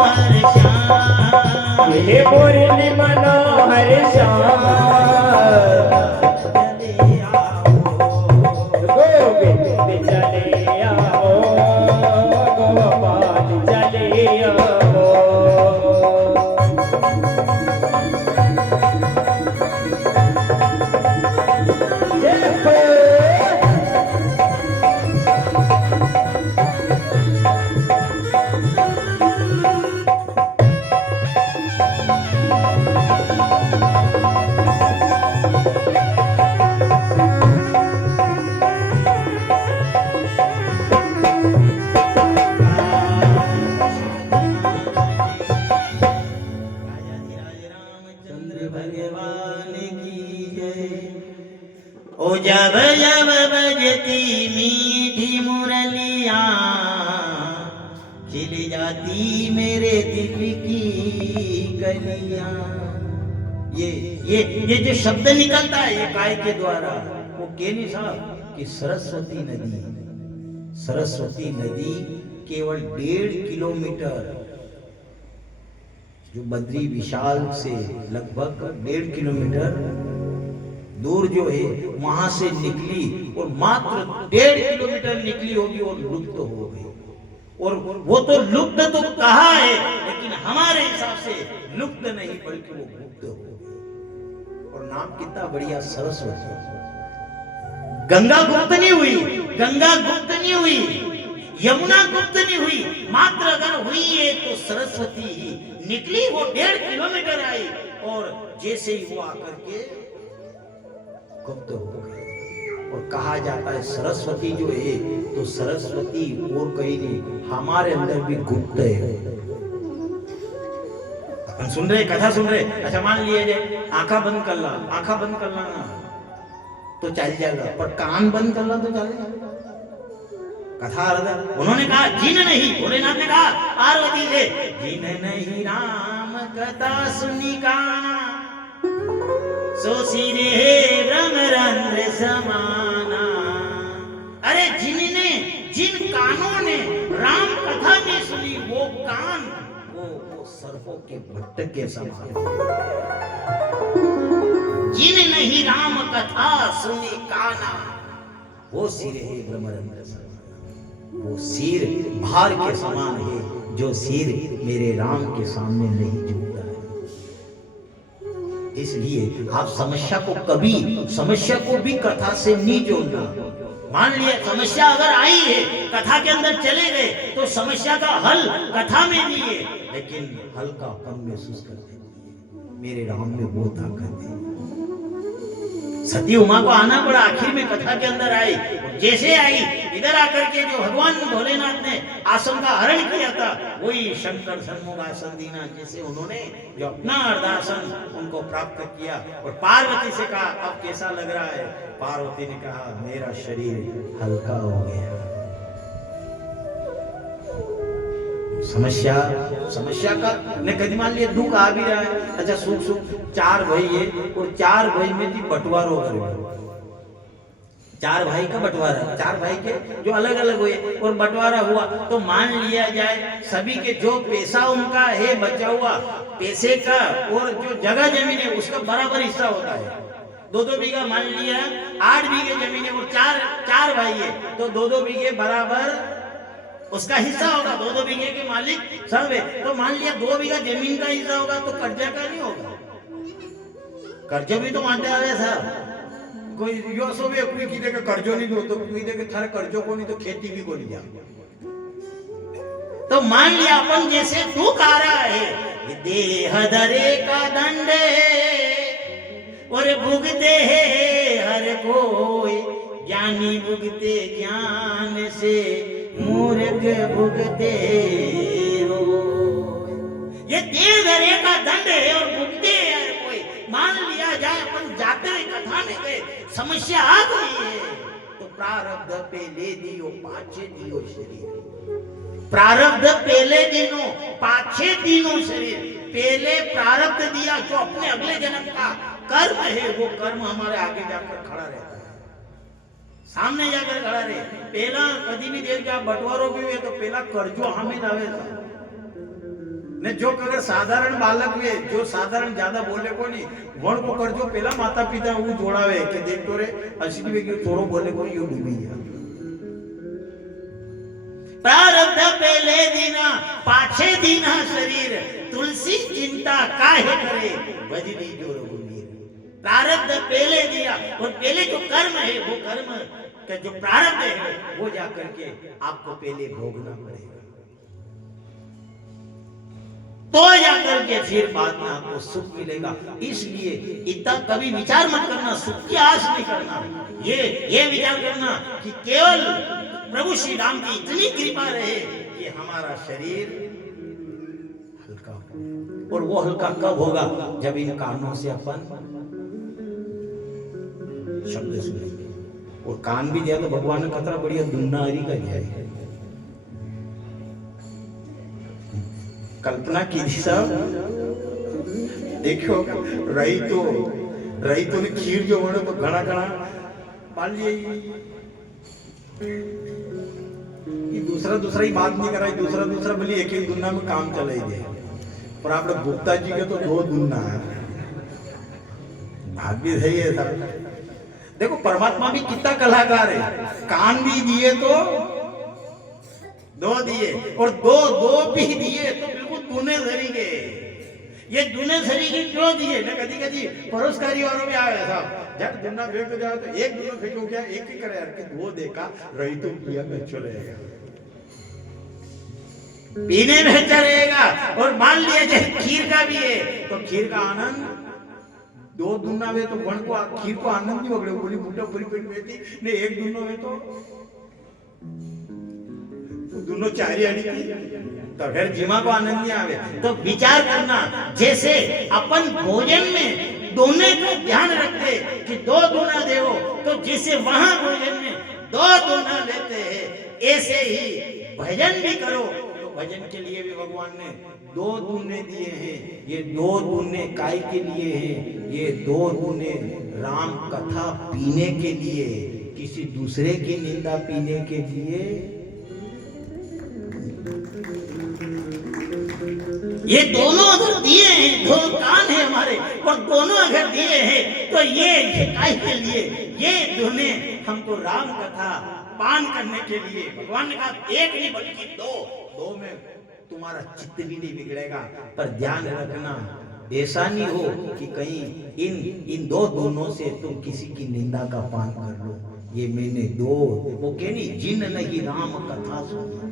मनोहर श्याम, हे मुरली मनोहर श्याम, चले आओ गोविंद चले आओ, गोपाल चले आओ। जय हो। रामचंद्र भगवान की जय। ओ जब जब बजती मीठी मुरलियां, खिल जाती मेरे दिल की कलियां। ये जो शब्द निकलता है ये काय के द्वारा, वो केनी साहब कि सरस्वती नदी, सरस्वती नदी केवल 1.5 किलोमीटर, जो बद्री विशाल से लगभग 1.5 किलोमीटर दूर जो है वहां से निकली, और मात्र 1.5 किलोमीटर निकली होगी और लुप्त हो गई। और वो तो लुप्त तो कहा है, लेकिन हमारे हिसाब से लुप्त नहीं बल्कि वो गुप्त हो गई। और नाम कितना बढ़िया, सरस्वती। गंगा गुप्त नहीं हुई, गंगा गुप्त नहीं हुई, यमुना गुप्त नहीं हुई, मात्र अगर हुई है तो सरस्वती ही निकली। वो 1.5 किलोमीटर आई और जैसे ही वो आकर के गुप्त हो गई। और कहा जाता है सरस्वती जो है तो सरस्वती और कहीं नहीं, हमारे अंदर भी गुप्त है। अपन सुन रहे, कथा सुन रहे, अच्छा मान लिए जाए आंखा बंद कर ला, आंखा बंद कर ला ना तो चल जाएगा, पर कान बंद कर ला तो चलेगा। कथा उन्होंने कहा जिन नहीं, भोलेनाथ ने कहा पार्वती से, जिन नहीं राम कथा सुनी काना, सो सिरे ब्रह्मरंध्र समाना। अरे जिनने, जिन कानों ने राम कथा नहीं सुनी, वो कान वो सर्पों के भट्ट के समान। जिन नहीं राम कथा सुनी काना, वो सिर है ब्रह्मरंध्र समाना। वो सिर भार के समान है, जो सिर मेरे राम के सामने नहीं झुकता है। इसलिए आप समस्या को कभी, समस्या को भी कथा से नहीं जोड़ना। मान लिया समस्या अगर आई है, कथा के अंदर चले गए तो समस्या का हल कथा में नहीं है, लेकिन हल का कम महसूस करते हैं। मेरे राम में वो ताकत है। सती उमा को आना पड़ा, आखिर में कथा के अंदर आई। जैसे आई इधर आकर के जो भगवान भोलेनाथ ने आसन का हरण किया था, वही शंकर सन्मुख आसन दीना, जैसे उन्होंने जो अपना अर्धासन उनको प्राप्त किया। और पार्वती से कहा अब कैसा लग रहा है? पार्वती ने कहा मेरा शरीर हल्का हो गया। समस्या का ने कभी मान लिया दुख आ भी रहा है, अच्छा सुख 4 भाई है और 4 भाई में भी बंटवारा हो गया। 4 भाई का बंटवारा, 4 भाई के जो अलग अलग हुए और बंटवारा हुआ, तो मान लिया जाए सभी के जो पैसा उनका है बचा हुआ पैसे का और जो जगह जमीन है उसका बराबर हिस्सा होता है। 2-2 बीघा मान लिया, 8 बीघे जमीन है और 4 भाई है, तो 2-2 बीघे बराबर उसका हिस्सा होगा। 2-2 बीघे के मालिक सब है, तो मान लिया 2 बीघा जमीन का हिस्सा होगा, तो कर्जा का नहीं होगा। कर्जा भी तो मानते आ रहे साहब, कोई यो सब कोई कीधे के कर्जो नहीं दो, तो कीधे के थारे कर्जो को नहीं तो खेती भी को नहीं जा। तो मान लिया अपन जैसे दुख आ रहा है, देह दरे का दंड और भुगते हर कोई, ज्ञानी भुगते ज्ञान से, मूर्ख भुगते हो। ये देह धरे का दंड है और भुगते है कोई। मान लिया जाए अपन जाते हुए कथा में गए, समस्या आ गई है, तो प्रारब्ध पहले दियो पाछे दियो शरीर। प्रारब्ध पहले दिनों पाछे दिनों शरीर। पहले प्रारब्ध दिया जो अपने अगले जन्म का कर्म है, वो कर्म हमारे आगे जाकर खड़ा रहता है, सामने जाकर खड़ा रहे। पहला कभी भी देख के आप बंटवारो भी हुए तो पहला कर्जो हमें लावे था। ने जो अगर साधारण बालक वे जो साधारण ज्यादा बोले को नहीं वण को करजो पेला माता पिता वो जोड़ावे के देख तो रे असीनी वे थोड़ो बोले को यू डूबी गया प्रारब्ध पहले दीना पाछे दीना शरीर तुलसी चिंता काहे करे भजनी जो रघुवीर। प्रारब्ध पहले दिया और पहले जो कर्म है वो कर्म का जो प्रारब्ध है वो जाकर के आपको पहले भोगना पड़ेगा, तो जाकर के फिर बाद में आपको सुख मिलेगा। इसलिए इतना कभी विचार मत करना, सुख की आस नहीं करना, ये विचार करना कि केवल प्रभु श्री राम की इतनी कृपा रहे कि हमारा शरीर हल्का हो। और वो हल्का कब होगा? जब इन कानों से अपन शब्द सुनेंगे। और कान भी दिया तो भगवान ने कतरा बढ़िया दुन्ना हरी का दिया है। कल्पना कीजिए साहब, देखो रही तो ने खीर जो बने तो घना घना पाल लिए। दूसरा ही बात नहीं कर रहा, दूसरा बोली एक दुन्ना में काम चला ही दे। पर आप लोग गुप्ता जी के तो 2 दुन्ना है, बात भी सही है सर। देखो परमात्मा भी कितना कलाकार है, कान भी दिए तो 2 दिए और 2 भी दिए तो बिल्कुल दूने धरी के। ये दूने धरी के क्यों दिए ना? कभी कभी परोसकारी वालों में आया साहब जब दुन्ना फेंक जाओ तो एक दुन्ना फेंको क्या, एक ही करे यार कि 2 देखा रही तो किया में चलेगा, पीने में अच्छा रहेगा। और मान लिया जाए खीर का भी है तो खीर का आनंद 2 दुन्ना में तो वन को खीर को आनंद नहीं बगड़े बोली बूटा पूरी पेट में थी ने 1 दुन्ना में तो दोनों चारी आनी थी तो फिर जीवा को आनंद नहीं आवे। तो विचार करना, जैसे अपन भोजन में दोने को ध्यान रखते कि 2 दुना देवो, तो जैसे वहां भोजन में 2 दुना लेते हैं, ऐसे ही भजन भी करो तो भजन के लिए भी भगवान ने 2 दूने दिए हैं। ये 2 दूने काय के लिए हैं? ये 2 दूने राम कथा पीने के लिए, किसी दूसरे की निंदा पीने के लिए। ये दोनों अगर दिए हैं, 2 कान है हमारे और दोनों अगर दिए हैं तो ये काय के लिए? ये दूने हमको राम कथा पान करने के लिए। भगवान ने कहा 1 नहीं बल्कि 2 में तुम्हारा चित्त भी नहीं बिगड़ेगा। पर ध्यान रखना ऐसा नहीं हो कि कहीं इन 2 दोनों से तुम किसी की निंदा का पान कर लो। ये मैंने 2 वो कह नहीं, जिन नहीं राम कथा सुनी,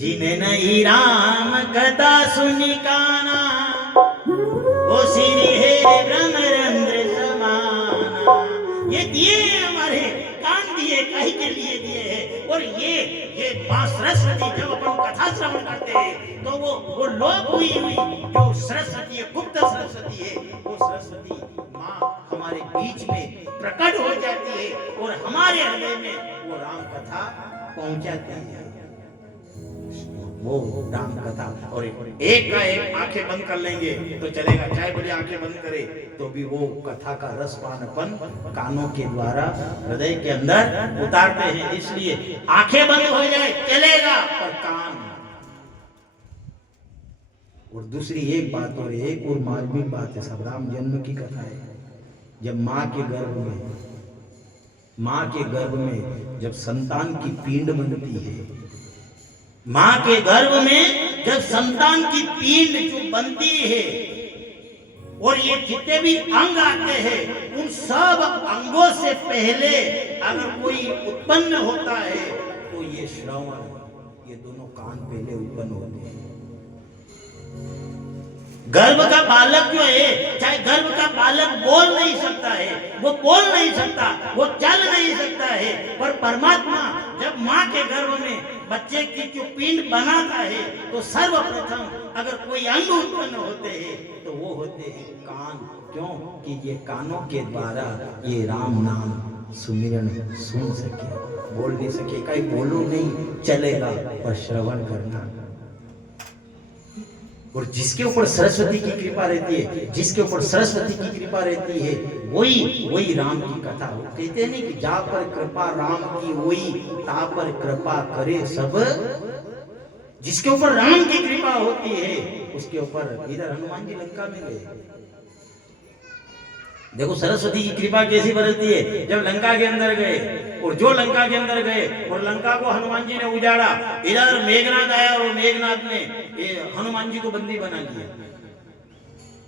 जिन्हें नहीं राम कथा सुनी काना, वो सिर है ब्रह्मरंध्र समाना। ये दिए हमारे कान दिए कहीं के लिए दिए हैं। और ये सरस्वती जब अपन कथा श्रवण करते हैं तो वो लोक हुई जो सरस्वती है, गुप्त सरस्वती है, वो सरस्वती माँ हमारे बीच में प्रकट हो जाती है और हमारे हृदय में वो राम कथा पहुंचाती है। वो राम कथा और एक का एक आंखें बंद कर लेंगे तो चलेगा, चाहे बोले आंखें बंद करे तो भी वो कथा का रसपान अपन कानों के द्वारा हृदय के अंदर उतारते हैं। इसलिए आंखें बंद हो जाए चलेगा, पर कान। और दूसरी एक बात और मार्मिक बात है, सब राम जन्म की कथा है। जब माँ के गर्भ में जब संतान की पिंड बनती है, मां के गर्भ में जब संतान की पिंड जो बनती है और ये जितने भी अंग आते हैं, उन सब अंगों से पहले अगर कोई उत्पन्न होता है तो ये श्रवण, ये दोनों कान पहले उत्पन्न होते हैं। गर्भ का बालक जो है, चाहे गर्भ का बालक बोल नहीं सकता है, वो बोल नहीं सकता, वो चल नहीं सकता है, पर परमात्मा जब माँ के गर्भ में बच्चे की जो पिंड बनाता है तो सर्वप्रथम अगर कोई अंग उत्पन्न होते हैं तो वो होते हैं कान। क्यों? कि ये कानों के द्वारा ये राम नाम सुमिरन सुन सके, बोल नहीं सके, कहीं बोलो नहीं चलेगा, पर श्रवण करना। और जिसके ऊपर सरस्वती की कृपा रहती है, जिसके ऊपर सरस्वती की कृपा रहती है, वही राम की कथा। कहते हैं नहीं कि जा पर कृपा राम की हुई, ता पर कृपा करे सब जिसके ऊपर राम की कृपा होती है उसके ऊपर। इधर हनुमान जी लंका में गए, देखो सरस्वती की कृपा कैसी बरसती है। जब लंका के अंदर गए और जो लंका के अंदर गए और लंका को हनुमान जी ने उजाड़ा, इधर मेघनाथ आया और मेघनाथ ने हनुमान जी को बंदी बना लिया।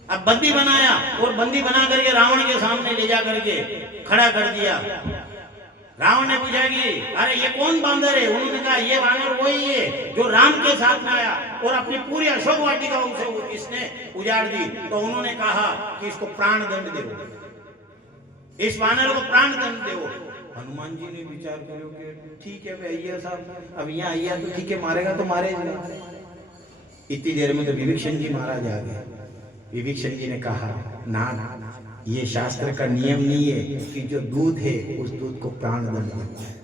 अब बंदी बनाया और बंदी बना करके रावण के सामने ले जा करके खड़ा कर दिया। रावण ने पूछा कि अरे ये कौन बांदर है? उन्होंने कहा ये बानर वही है जो राम के साथ में आया और अपनी पूरी अशोक वाटिका उसे इसने उजाड़ दी। तो उन्होंने कहा कि इसको प्राण दंड दो, इस बानर को प्राण दंड दो। हनुमान जी ने विचार करो कि ठीक है भैया साहब, अब यहाँ आइया तो ठीक है, मारेगा तो मारेगा। इतनी देर में तो विभीषण जी महाराज आ गए। विभीषण जी ने कहा ना ना, ये शास्त्र का नियम नहीं है कि जो दूध है उस दूध को प्राण दंड देता है।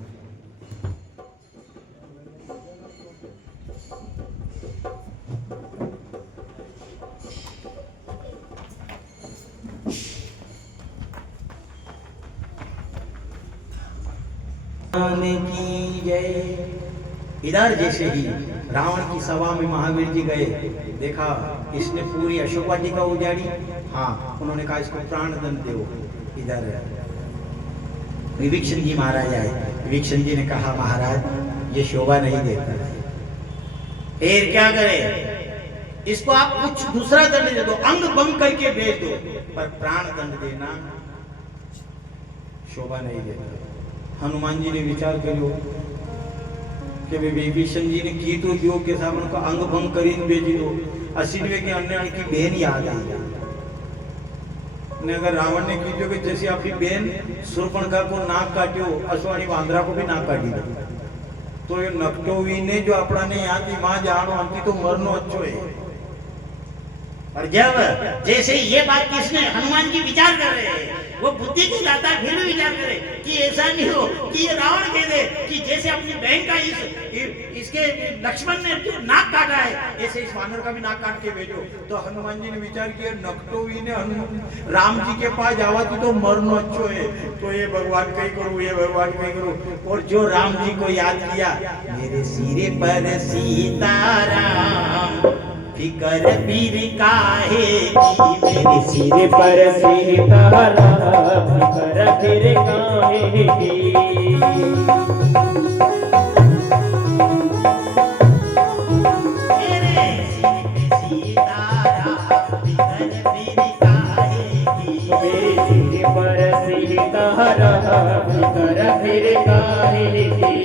की जय। इधर जैसे ही रावण की सभा में महावीर जी गए, देखा इसने पूरी अशोक वाटिका उजाड़ी। हाँ, उन्होंने कहा इसको प्राण दंड दो। इधर विभीषण जी महाराज आए। विभीषण जी ने कहा महाराज ये शोभा नहीं देता है, फिर क्या करे? इसको आप कुछ दूसरा दंड दे दो, अंग भंग करके भेज दो, पर प्राण दंड देना शोभा नहीं देता। हनुमान जी ने विचार करो कि विभीषण जी ने की तो जो के सामने का अंग भंग करीन भेजी दो। असिनवे के अन्य की बहन याद आई ने, अगर रावण ने की जो कि जैसे अपनी बहन शूर्पणखा को नाक काट्यो, अश्वानी वांद्रा को भी नाक काटी दो, तो ये नकटोवी ने जो अपना ने यहाँ थी माँ जानो हमकी तो मरनो अच्छो है। और जब जैसे ये बात किसने, हनुमान जी विचार कर रहे हैं, वो बुद्धि के दाता फिर भी विचार करे कि ऐसा नहीं हो कि ये रावण कह दे कि जैसे अपनी बहन का इसके लक्ष्मण ने जो नाक काटा है ऐसे इस वानर का भी नाक काट के भेजो। तो हनुमान जी ने विचार किया नकटोवी ने राम जी के पास जावा तो मरनो अच्छो है, तो ये भगवान कहीं करो, ये भगवान कहीं करो। और जो राम जी को याद किया, मेरे सिरे पर सीताराम फिकर पीर काहे की, मेरे सिर पर सीताराम फिकर पीर काहे की। मेरे सिर पे सीताराम फिकर पीर काहे की, मेरे सिर पर सीताराम फिकर पीर काहे की।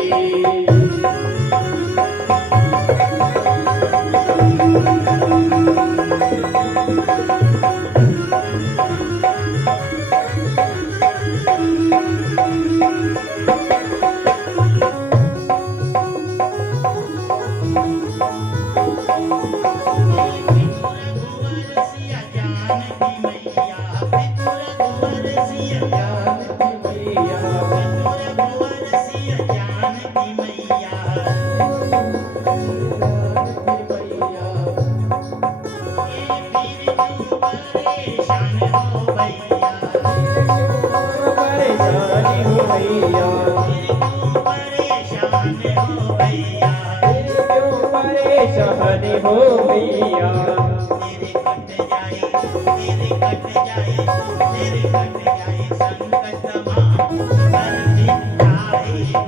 हो भैया तेरे कट जाए संकट मां कर जाएगी।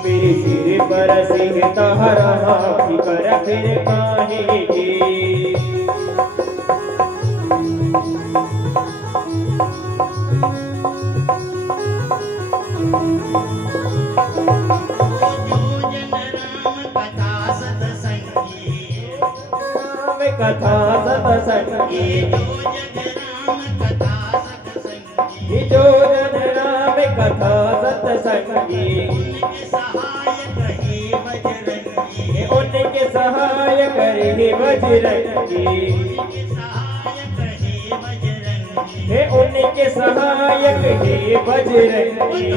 मेरे सिर पर सीताराम फिकर फिर काहे की। कथा सतसंगी ये जो जग राम कथा ये सत्संगी उनके सहायक हे बजरंगी हे उनके सहायक हे बजरंगी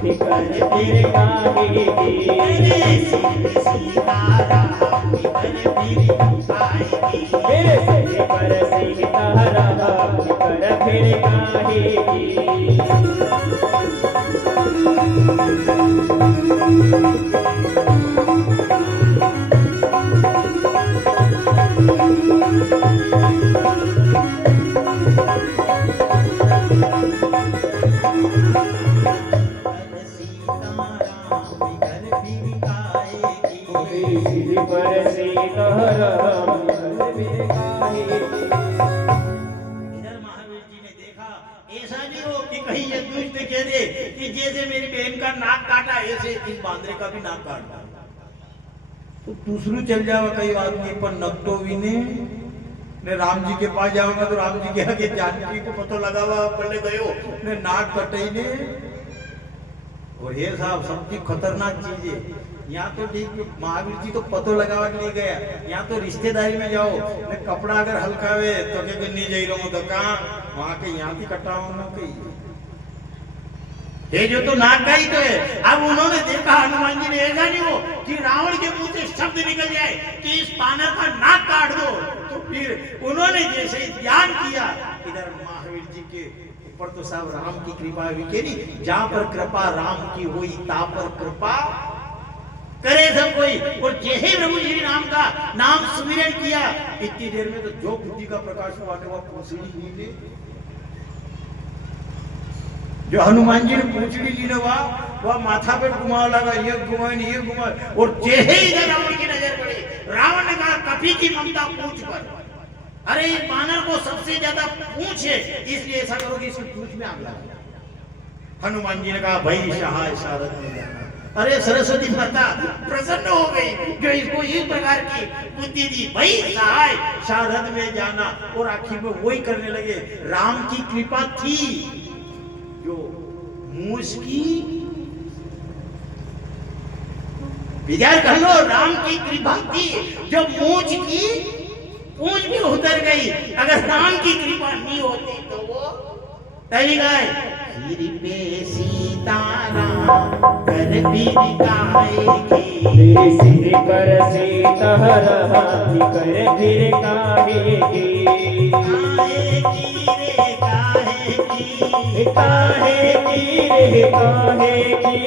फिकर फिर काहेगी मेरे सिर पर सीतारा फिकर फिर काहेगी सिर पर सीतारा फिकर काहेगी इधर महावीर जी ने देखा ऐसा नहीं हो कि कहीं ये दुष्ट कह दे कि जैसे मेरी बहन का नाक काटा ऐसे इस बांदरे का भी नाक काट दो। तो दूसरू चल जावा कई आदमी पर नकटो विने ने राम जी के पास जाऊंगा तो राम जी के आगे जानकी को पतो लगावा बोले गयो ने नाक कटे ने। और ये साहब सबकी खतरनाक चीज है। यहाँ तो ठीक महावीर जी तो पतो लगावा के लिए गया, यहाँ तो रिश्तेदारी में जाओ ने कपड़ा अगर हल्का वे तो के नहीं जाई रहो तो कहाँ वहां के यहाँ भी कटाओ ना कहीं। ये जो तो नाक का ही तो है। अब उन्होंने देखा हनुमान जी ने ऐसा नहीं हो कि रावण के मुंह से शब्द निकल जाए कि इस बानर का नाक काट दो, तो फिर उन्होंने जैसे ध्यान किया इधर महावीर जी के ऊपर तो साहब राम की कृपा हुई के नहीं, जहां पर कृपा राम की हुई ता पर कृपा करे सब कोई। और जैसे प्रभु श्री राम का नाम सुमिरन किया इतनी देर में तो जो बुद्धि का प्रकाश हुआ वह पूछड़ी ली जो हनुमान जी ने पूछड़ी ली ना वह माथा पे घुमाव लगा, ये घुमाए और जैसे ही रावण की नजर पड़ी रावण ने कहा कभी की ममता पूछ पर, अरे इस बानर को सबसे ज्यादा पूछ है इसलिए ऐसा करोगे इसकी पूछ में आग लगा। हनुमान जी ने कहा भाई सहाय शारद में जाना। अरे सरस्वती माता प्रसन्न हो गई जो इसको इस प्रकार की बुद्धि दी, भाई सहाय शारद में जाना। और आखिर में वही करने लगे। राम की कृपा थी जो मूस की विचार कर लो, राम की कृपा थी जो मूछ की पूंछ भी उतर गई। अगर राम की कृपा नहीं होती तो वो पहली गाय सिर पे सीताराम कर फिर काहेगी मेरे सिर पर सीतारा फिकर फिर काहेगी काहेगी रे काहेगी काहेगी रे काहेगी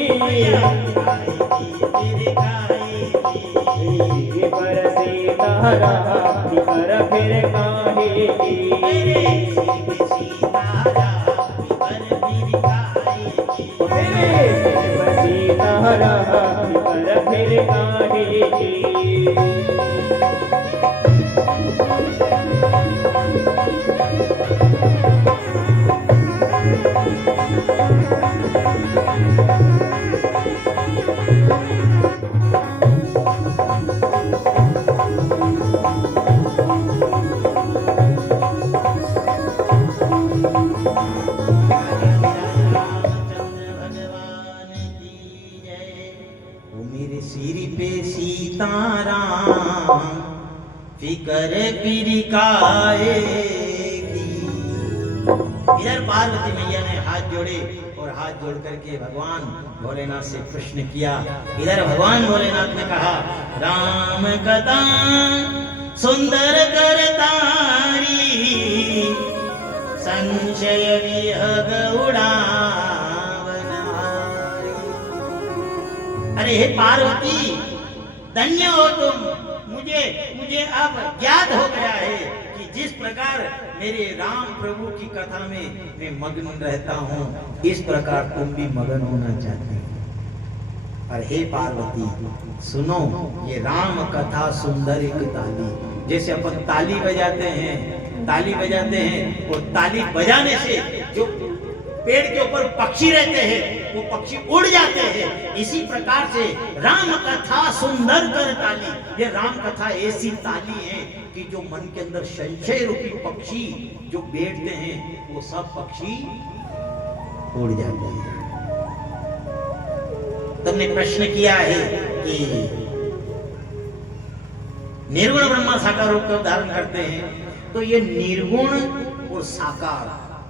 सिर पर सीतारा फिकर फिर काहेगी मेरे सिर पर सीतारा फिकर फिर काहेगी। सीताराम फिकर फिर काहेगी। इधर पार्वती मैया ने हाथ जोड़े और हाथ जोड़ करके भगवान भोलेनाथ से प्रश्न किया। इधर भगवान भोलेनाथ ने कहा राम कथा सुंदर करतारी संशय विहग उड़ावनारी। अरे हे पार्वती धन्य हो तुम, मुझे अब ज्ञात हो गया है कि जिस प्रकार मेरे राम प्रभु की कथा में मैं मग्न रहता हूँ इस प्रकार तुम भी मगन होना चाहते हो। और हे पार्वती सुनो, ये राम कथा सुंदर एक ताली, जैसे अपन ताली बजाते हैं और ताली बजाने से जो पेड़ के ऊपर पक्षी रहते हैं, वो पक्षी उड़ जाते हैं। इसी प्रकार से राम कथा सुंदर कर ताली, ये राम कथा ऐसी ताली है कि जो मन के अंदर संशय रूपी पक्षी जो बैठते हैं वो सब पक्षी उड़ जाते हैं। तुमने प्रश्न किया है कि निर्गुण ब्रह्मा साकार रूप का उदाहरण करते हैं, तो ये निर्गुण और साकार,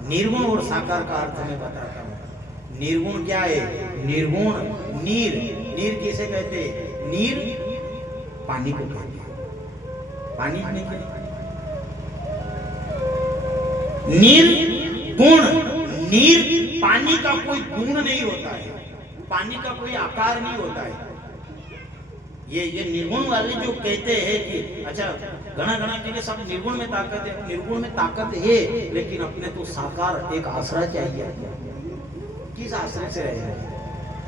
निर्गुण और साकार का अर्थ मैं बताता हूं। निर्गुण क्या है? निर्गुण नीर, नीर किसे कहते हैं? नीर पानी को कहते हैं, पानी नहीं कहते। निर्गुण, नीर पानी का कोई गुण नहीं होता है, पानी का कोई आकार नहीं होता है। ये निर्गुण वाले जो कहते हैं कि अच्छा घना घना के लिए सब निर्गुण में ताकत है, निर्गुण में ताकत है, लेकिन अपने तो साकार एक आश्रय चाहिए। किस आश्रय से रहेगा?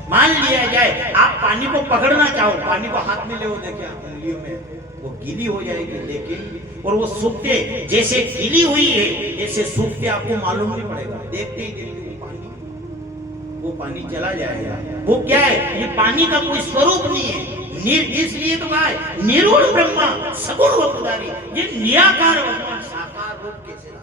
मान लिया जाए आप पानी को पकड़ना चाहो, पानी को हाथ में ले वो देखिए उंगलियों में वो गीली हो जाएगी, लेकिन और वो सूखते जैसे गीली हुई है ऐसे सूखते आपको मालूम नहीं पड़ेगा, देखते ही देखते वो पानी चला जाएगा। वो क्या है? ये पानी का कोई स्वरूप नहीं है। इसलिए तो कहा है निर्गुण ब्रह्मा सगुण वपुधारी, ये निराकार भगवान साकार रूप कैसे ला?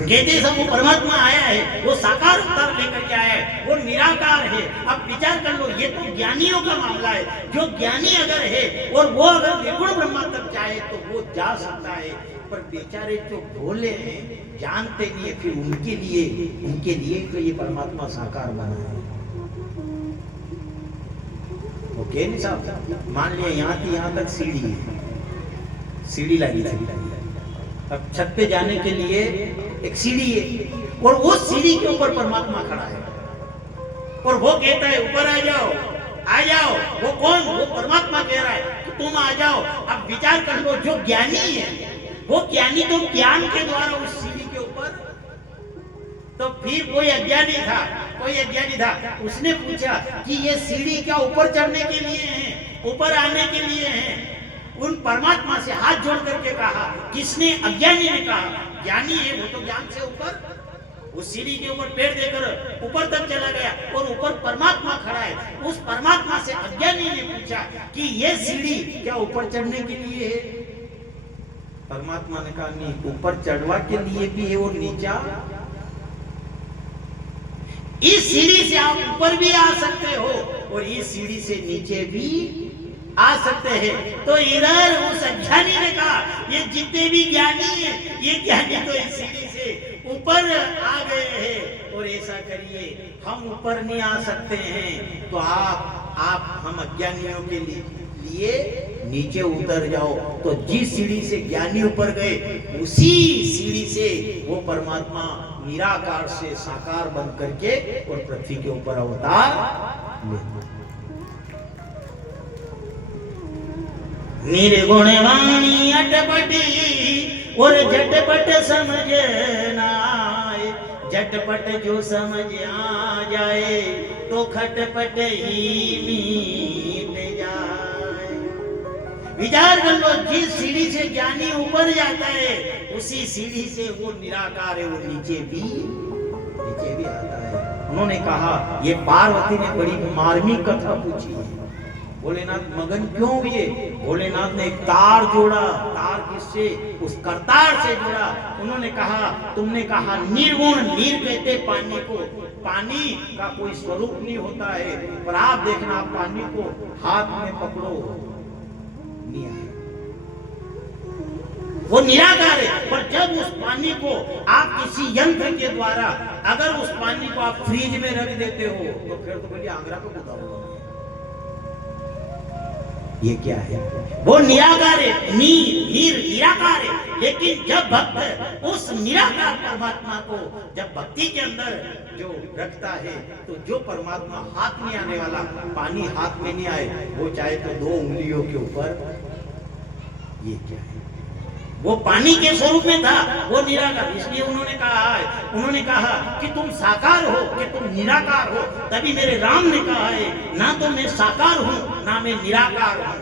कहते सब वो परमात्मा आया है, वो साकार अवतार लेकर के आया है, वो निराकार है। अब विचार कर लो, ये तो ज्ञानियों का मामला है। जो ज्ञानी अगर है और वो अगर निर्गुण ब्रह्मा तक जाए तो वो जा सकता है, पर बेचारे जो भोले हैं जानते नहीं है, फिर उनके लिए तो ये परमात्मा साकार बना है। ओके नहीं साहब, मान लिया यहाँ तक सीढ़ी है, सीढ़ी लगी थी, अब छत पे जाने के लिए एक सीढ़ी है और वो सीढ़ी के ऊपर परमात्मा खड़ा है और वो कहता है ऊपर आ जाओ, आ जाओ। वो कौन? वो परमात्मा कह रहा है कि तुम आ जाओ। अब विचार कर लो, जो ज्ञानी है वो ज्ञानी तो ज्ञान के द्वारा उस सीढ़ी के ऊपर, तो फिर कोई अज्ञानी था, उसने पूछा कि ये सीढ़ी क्या ऊपर चढ़ने के लिए है, ऊपर आने के लिए है? उन परमात्मा से हाथ जोड़ करके कहा, किसने? अज्ञानी ने कहा। ज्ञानी है वो तो ज्ञान से ऊपर उस सीढ़ी के ऊपर पैर देकर ऊपर तक चला गया और ऊपर परमात्मा खड़ा है। उस परमात्मा से अज्ञानी ने पूछा कि ये सीढ़ी क्या ऊपर चढ़ने के लिए है? परमात्मा ने कहा नहीं, ऊपर चढ़वा के लिए भी है और नीचा। इस सीढ़ी से आप ऊपर भी आ सकते हो और इस सीढ़ी से नीचे भी आ सकते हैं। तो इधर उस अज्ञानी ने कहा ये जितने भी ज्ञानी हैं, ये ज्ञानी तो इस सीढ़ी से ऊपर आ गए हैं और ऐसा करिए हम ऊपर नहीं आ सकते हैं, तो आप हम अज्ञानियों के लिए नीचे उतर जाओ। तो जिस सीढ़ी से ज्ञानी ऊपर गए उसी सीढ़ी से वो परमात्मा निराकार से साकार बन करके और पृथ्वी के ऊपर अवतार ले। निर्गुण वाणी अटपटी और झटपट समझना, झटपट जो समझ आ जाए तो खटपट ही मिट जाए। विचार कर लो, जिस सीढ़ी से ज्ञानी ऊपर जाता है उसी सीढ़ी से वो निराकार है, वो नीचे भी आता है। उन्होंने कहा ये पार्वती ने बड़ी मार्मिक कथा पूछी है। भोलेनाथ मगन क्यों हुए? भोलेनाथ ने एक तार जोड़ा, तार किससे? उस करतार से जोड़ा। उन्होंने कहा, तुमने कहा निर्गुण, नीर कहते पानी को, पानी का कोई स्वरूप नहीं होता है, पर आप देखना पानी को हाथ में पकड़ो नहीं आए, वो निराकार है। पर जब उस पानी को आप किसी यंत्र के द्वारा अगर उस पानी को आप फ्रिज में रख देते हो तो फिर तो बोलिए आगरा को बुदा होगा। ये क्या है? वो निराकार है, निराकार है। लेकिन जब भक्त उस निराकार परमात्मा को जब भक्ति के अंदर जो रखता है तो जो परमात्मा हाथ में आने वाला, पानी हाथ में नहीं आए, वो चाहे तो 2 उंगलियों के ऊपर, ये क्या है? वो पानी के स्वरूप में था, वो निराकार। इसलिए उन्होंने कहा कि तुम साकार हो कि तुम निराकार हो। तभी मेरे राम ने कहा है, ना तो मैं साकार हूँ ना मैं निराकार हूँ,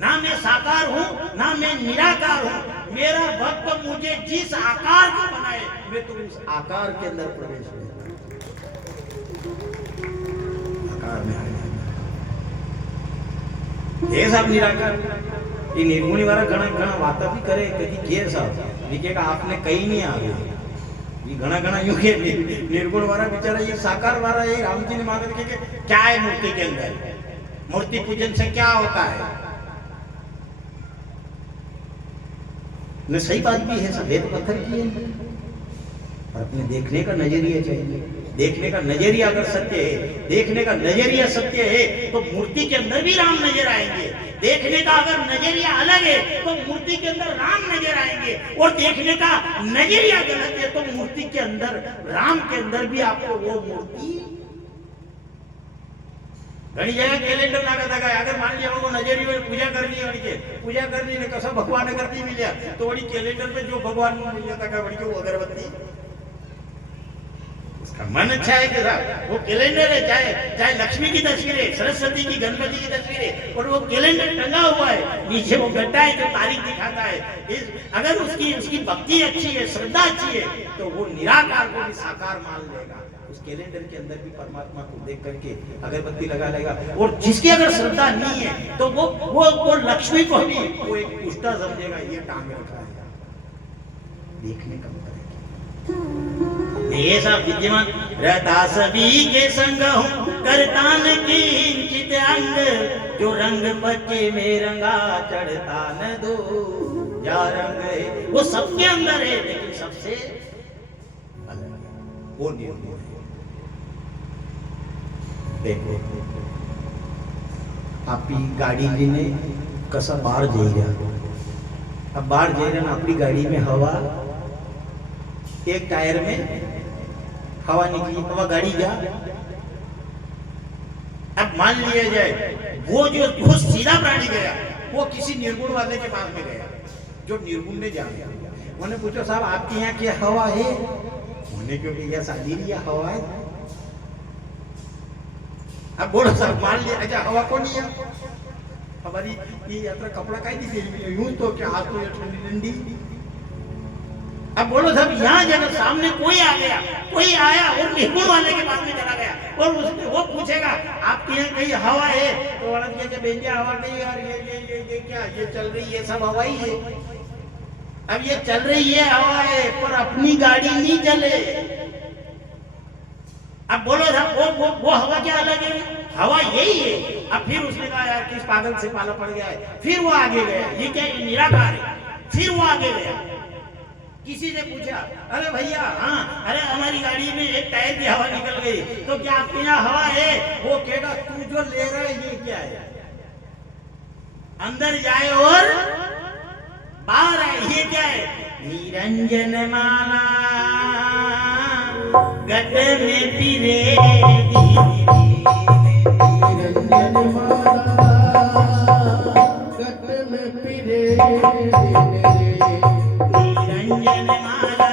ना मैं साकार हूँ ना मैं निराकार हूँ। मेरा भक्त मुझे जिस आकार को बनाए मैं तो उस आकार के अंदर प्रवेश करता हूं। आकार में आ गया ये सब निराकार ये निर्गुणी वाला घना घना वाता भी करे कभी के साहब लिखे का आपने कहीं नहीं आ गया ये घना घना यूं के निर्गुण वाला बेचारा ये साकार वाला ये राम जी ने मांगा कि क्या है मूर्ति के अंदर, मूर्ति पूजन से क्या होता है। न सही बात भी है, सफेद पत्थर की है पर अपने देखने का नजरिया चाहिए। देखने का नजरिया अगर सत्य है, देखने का नजरिया सत्य है तो मूर्ति के अंदर भी राम नजर आएंगे। देखने का अगर नजरिया अलग है तो मूर्ति के अंदर राम नजर आएंगे, और देखने का नजरिया गलत है तो मूर्ति के अंदर राम के अंदर भी आपको वो मूर्ति घनी जगह कैलेंडर नागा था। अगर मान लिया वो नजरिए में पूजा करनी है, पूजा करनी है कसम भगवान करती मिलिया तो बड़ी कैलेंडर पे जो भगवान मिल जाता का बड़ी वो अगरबत्ती उसका मन अच्छा है कि साहब वो कैलेंडर है, चाहे लक्ष्मी की तस्वीर है, सरस्वती की, गणपति की तस्वीर है, और वो कैलेंडर टंगा हुआ है, नीचे वो गड्ढा है जो तारीख दिखाता है। अगर उसकी भक्ति अच्छी है, श्रद्धा अच्छी है तो वो निराकार को भी साकार मान लेगा। उस कैलेंडर के अंदर भी परमात्मा को देख करके अगरबत्ती लगा लेगा। और जिसकी अगर श्रद्धा नहीं है तो वो लक्ष्मी को भी वो एक पुष्टा समझेगा, ये टांग रखा है। देखने का ये सब विद्यमान रहता सभी के संग हूँ, करता न किंचित अंग, जो रंग बच्चे में रंगा चढ़ता न दो जा रंग है। वो सबके अंदर है लेकिन सबसे अलग है, वो निर्गुण है। देखो आपकी गाड़ी ने कसा बाहर जई रहा, अब बाहर जई रहा अपनी गाड़ी में हवा, एक टायर में हवा निकली, हवा गाड़ी जा। अब मान लिया जाए वो सीधा प्राणी गया, वो किसी निर्गुण वाले के पास में गया जो निर्गुण ने जान लिया। उन्होंने पूछा साहब आपके यहाँ क्या हवा है? उन्होंने क्योंकि यह शादी लिया हवा है। अब बोलो साहब मान लिया अच्छा हवा कौन है? हमारी ये यात्रा कपड़ा का ही यूं तो क्या हाथ तो ठंडी ठंडी। अब बोलो साहब यहाँ जगह सामने कोई आ गया, कोई आया और निर्गुण वाले के पास में चला गया और उसने वो पूछेगा आपके यहाँ कहीं हवा है? तो वाला क्या बेंजा हवा नहीं यार, ये क्या ये चल रही है, सब हवा ही है। अब ये चल रही है हवा है पर अपनी गाड़ी नहीं चले। अब बोलो साहब वो हवा क्या अलग है? हवा यही है। अब फिर उसने कहा यार किस पागल से पाला पड़ गया है, फिर वो आगे गया, ये क्या निराकार है। फिर वो आगे गया, किसी ने पूछा अरे भैया हाँ, अरे हमारी गाड़ी में एक टायर की हवा निकल गई, तो क्या आपके यहाँ हवा है? वो कहेगा तू जो ले रहा है ये क्या है? अंदर जाए और बाहर आए, ये क्या है? निरंजन माला गट में पिरे, निरंजन माला गट में पिरे, निरंजन माला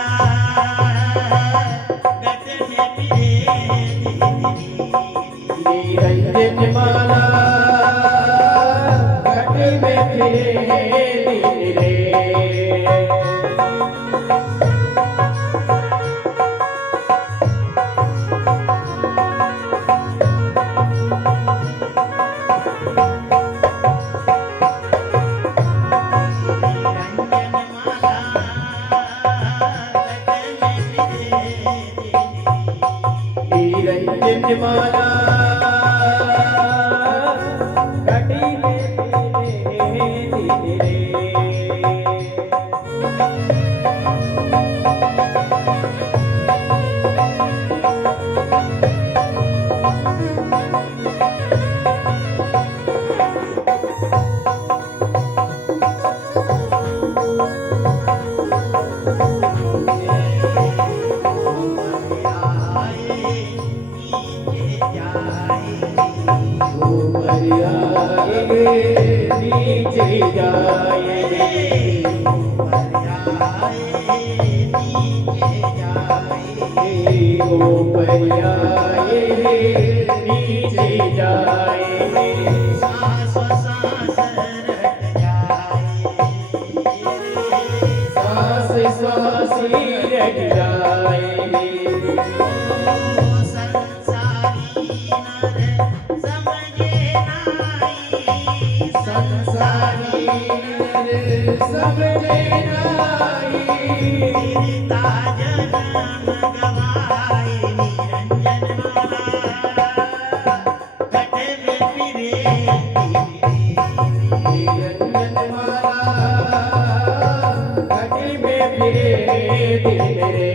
गट में पिरे, निरंजन माला गट में पिरे। माला घटी में धीरे नीचे जाए, ऊपर आए नीचे जाए, सांस सांस रट जाए, सांस सो सिर गिराए संसारी नर समझे नाई संसारी समझे नाई गिरता जन्म गवाए निरंजन माला घटे में फिरे निरंजन माला घटी में फिरे दिल मेरे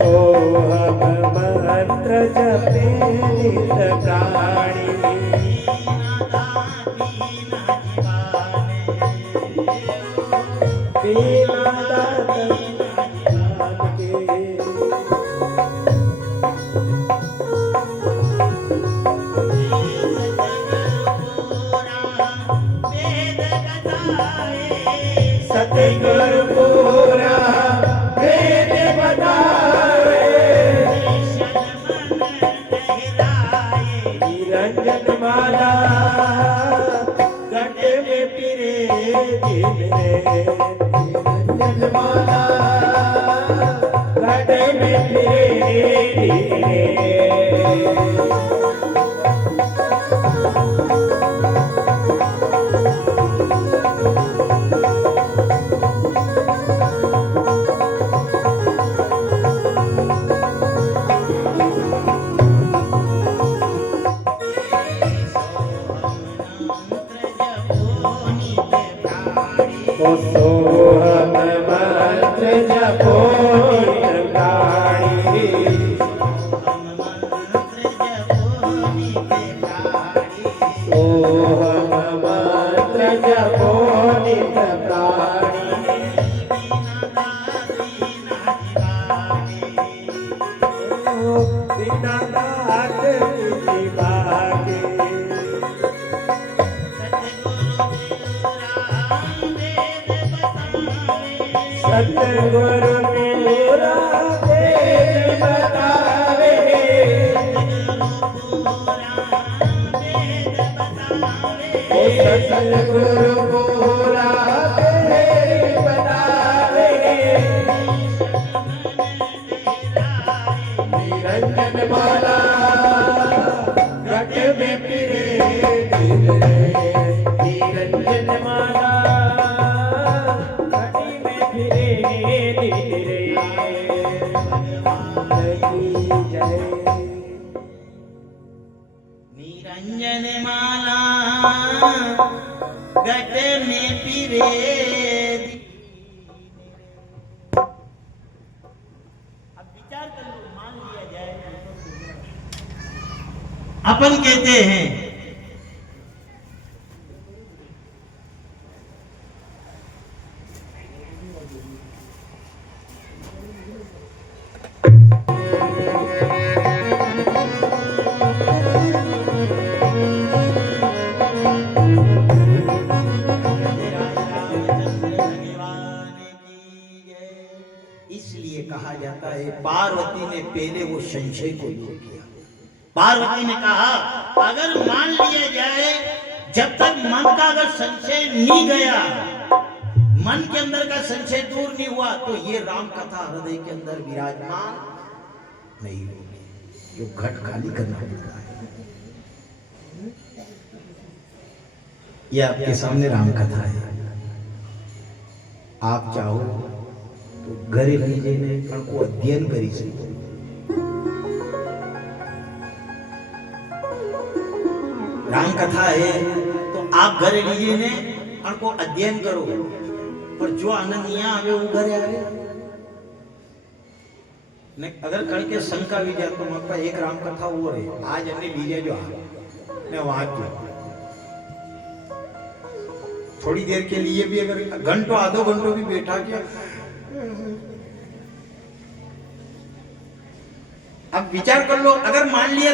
सोहम मंत्र जपे नित प्राणी बिना दात जीवन के सतगुरु पूरा वेद बताए निरंजन माला घट में फिरे दिल रे निरंजन माला घट में फिरे दिल रे सोहम मंत्र जपो नित प्राणी सोहम मंत्र जपो नित प्राणी बिना दात जीवागे सतगुरु मेरा वेद बतावे ओ सतगुरु पूरा वेद बतावे निरंजन माला घट में फिरे दिल रे निरंजन माला घटी में फिरे दिल रे की जय निरंजन माला घट में फिरे अब विचार कर लो, मान लिया जाए अपन कहते हैं इसलिए कहा जाता है पार्वती ने पहले वो संशय को दूर किया। पार्वती ने कहा अगर मान लिया जाए जब तक मन का अगर संशय नहीं गया, मन के अंदर का संशय दूर नहीं हुआ, तो ये राम कथा हृदय के अंदर विराजमान नहीं होगी। जो घट खाली करना पड़ता है। ये आपके सामने राम कथा है। आप चाहो तो घरे लीजिए ने को अध्ययन करी से राम कथा है तो आप घरे लीजिए ने अनको अध्ययन करो, पर जो आनंद यहाँ आवे वो घरे आवे ने। अगर कल के शंका भी जाए तो मत एक राम कथा वो रहे आज हमने लीजिए जो ने वहां थोड़ी देर के लिए भी अगर घंटों आधो घंटों भी बैठा किया। अब विचार कर लो, अगर मान लिया